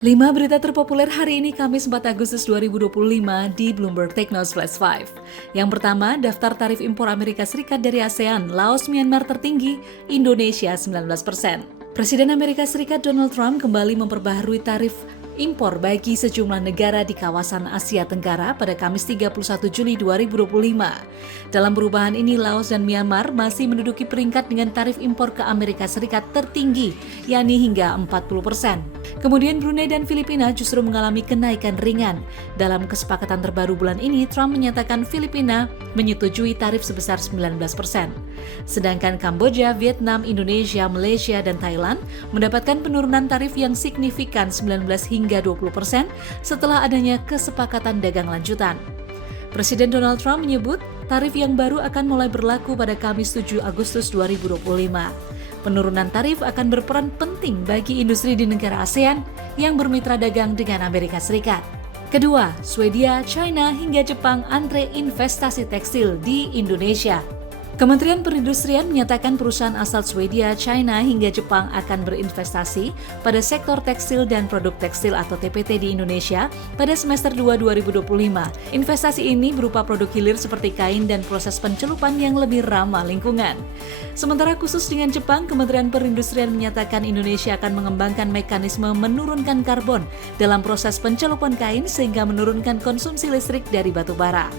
5 berita terpopuler hari ini Kamis 4 Agustus 2025 di Bloomberg Technews Flash 5. Yang pertama, daftar tarif impor Amerika Serikat dari ASEAN, Laos, Myanmar tertinggi, Indonesia 19%. Presiden Amerika Serikat Donald Trump kembali memperbaharui tarif impor bagi sejumlah negara di kawasan Asia Tenggara pada Kamis 31 Juli 2025. Dalam perubahan ini, Laos dan Myanmar masih menduduki peringkat dengan tarif impor ke Amerika Serikat tertinggi, yakni hingga 40%. Kemudian Brunei dan Filipina justru mengalami kenaikan ringan. Dalam kesepakatan terbaru bulan ini, Trump menyatakan Filipina menyetujui tarif sebesar 19%. Sedangkan Kamboja, Vietnam, Indonesia, Malaysia, dan Thailand mendapatkan penurunan tarif yang signifikan 19 hingga 20% setelah adanya kesepakatan dagang lanjutan. Presiden Donald Trump menyebut tarif yang baru akan mulai berlaku pada Kamis 7 Agustus 2025. Penurunan tarif akan berperan penting bagi industri di negara ASEAN yang bermitra dagang dengan Amerika Serikat. Kedua, Swedia, China, hingga Jepang antre investasi tekstil di Indonesia. Kementerian Perindustrian menyatakan perusahaan asal Swedia, China, hingga Jepang akan berinvestasi pada sektor tekstil dan produk tekstil atau TPT di Indonesia pada semester 2 2025. Investasi ini berupa produk hilir seperti kain dan proses pencelupan yang lebih ramah lingkungan. Sementara khusus dengan Jepang, Kementerian Perindustrian menyatakan Indonesia akan mengembangkan mekanisme menurunkan karbon dalam proses pencelupan kain sehingga menurunkan konsumsi listrik dari batu bara.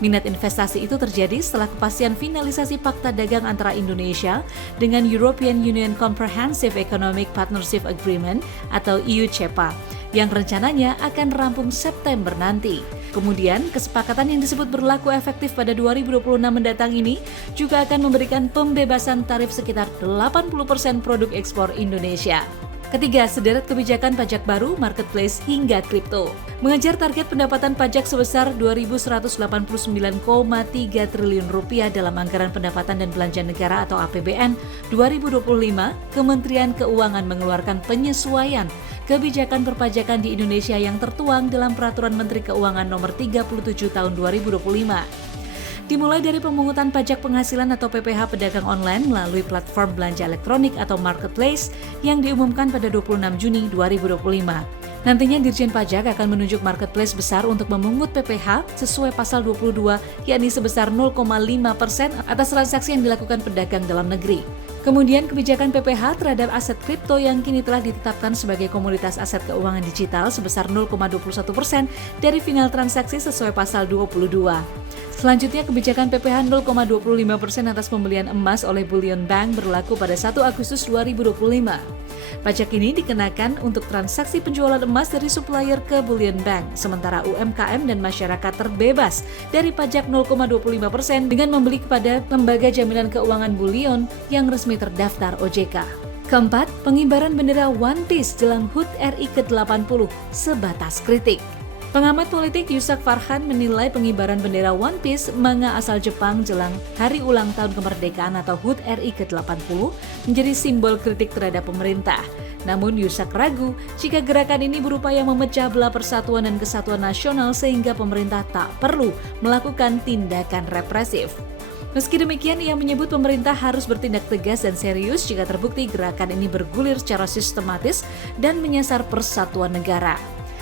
Minat investasi itu terjadi setelah kepastian finalisasi Fakta Dagang antara Indonesia dengan European Union Comprehensive Economic Partnership Agreement atau EU-CEPA yang rencananya akan rampung September nanti. Kemudian, kesepakatan yang disebut berlaku efektif pada 2026 mendatang ini juga akan memberikan pembebasan tarif sekitar 80% produk ekspor Indonesia. Ketiga, sederet kebijakan pajak baru, marketplace, hingga kripto. Mengejar target pendapatan pajak sebesar Rp2.189,3 triliun dalam Anggaran Pendapatan dan Belanja Negara atau APBN 2025, Kementerian Keuangan mengeluarkan penyesuaian kebijakan perpajakan di Indonesia yang tertuang dalam Peraturan Menteri Keuangan Nomor 37 Tahun 2025. Dimulai dari pemungutan pajak penghasilan atau PPh pedagang online melalui platform belanja elektronik atau marketplace yang diumumkan pada 26 Juni 2025. Nantinya Dirjen Pajak akan menunjuk marketplace besar untuk memungut PPh sesuai pasal 22, yakni sebesar 0,5% atas transaksi yang dilakukan pedagang dalam negeri. Kemudian kebijakan PPh terhadap aset kripto yang kini telah ditetapkan sebagai komoditas aset keuangan digital sebesar 0,21% dari final transaksi sesuai pasal 22. Selanjutnya, kebijakan PPh 0,25% atas pembelian emas oleh Bullion Bank berlaku pada 1 Agustus 2025. Pajak ini dikenakan untuk transaksi penjualan emas dari supplier ke Bullion Bank, sementara UMKM dan masyarakat terbebas dari pajak 0,25% dengan membeli kepada lembaga jaminan keuangan Bullion yang resmi terdaftar OJK. Keempat, pengibaran bendera One Piece jelang HUT RI ke-80 sebatas kritik. Pengamat politik Yusak Farhan menilai pengibaran bendera One Piece manga asal Jepang jelang Hari Ulang Tahun Kemerdekaan atau HUT RI ke-80 menjadi simbol kritik terhadap pemerintah. Namun Yusak ragu jika gerakan ini berupaya memecah belah persatuan dan kesatuan nasional sehingga pemerintah tak perlu melakukan tindakan represif. Meski demikian, ia menyebut pemerintah harus bertindak tegas dan serius jika terbukti gerakan ini bergulir secara sistematis dan menyasar persatuan negara.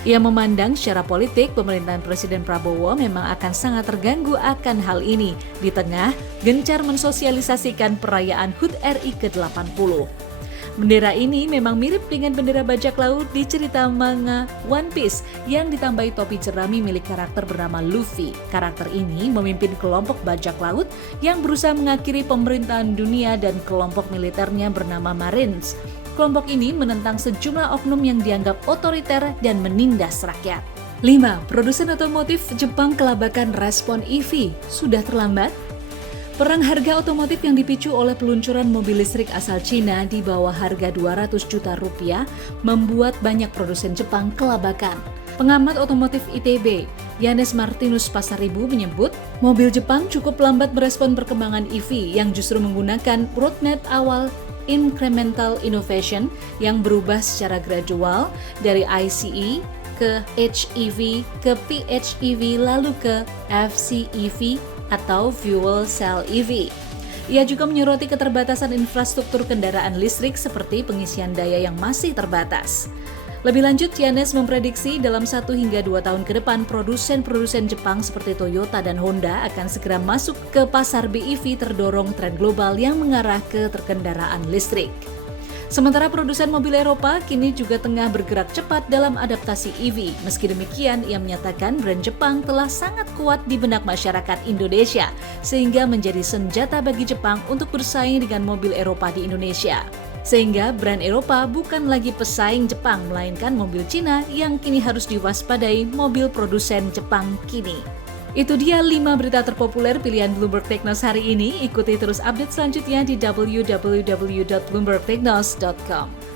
Ia memandang secara politik pemerintahan Presiden Prabowo memang akan sangat terganggu akan hal ini di tengah gencar mensosialisasikan perayaan HUT RI ke-80. Bendera ini memang mirip dengan bendera bajak laut di cerita manga One Piece yang ditambahi topi jerami milik karakter bernama Luffy. Karakter ini memimpin kelompok bajak laut yang berusaha mengakhiri pemerintahan dunia dan kelompok militernya bernama Marines. Kelompok ini menentang sejumlah oknum yang dianggap otoriter dan menindas rakyat. 5. Produsen otomotif Jepang kelabakan respon EV. Sudah terlambat? Perang harga otomotif yang dipicu oleh peluncuran mobil listrik asal Cina di bawah harga 200 juta rupiah membuat banyak produsen Jepang kelabakan. Pengamat otomotif ITB, Yanes Martinus Pasaribu menyebut, mobil Jepang cukup lambat merespon perkembangan EV yang justru menggunakan roadmap awal incremental innovation yang berubah secara gradual dari ICE ke HEV ke PHEV lalu ke FCEV atau Fuel Cell EV. Ia juga menyoroti keterbatasan infrastruktur kendaraan listrik seperti pengisian daya yang masih terbatas. Lebih lanjut, Yanes memprediksi dalam 1 hingga 2 tahun ke depan produsen-produsen Jepang seperti Toyota dan Honda akan segera masuk ke pasar BEV terdorong tren global yang mengarah ke kendaraan listrik. Sementara produsen mobil Eropa kini juga tengah bergerak cepat dalam adaptasi EV. Meski demikian, ia menyatakan brand Jepang telah sangat kuat di benak masyarakat Indonesia, sehingga menjadi senjata bagi Jepang untuk bersaing dengan mobil Eropa di Indonesia. Sehingga brand Eropa bukan lagi pesaing Jepang, melainkan mobil Cina yang kini harus diwaspadai mobil produsen Jepang kini. Itu dia 5 berita terpopuler pilihan Bloomberg Technos hari ini. Ikuti terus update selanjutnya di www.bloombergtechnos.com.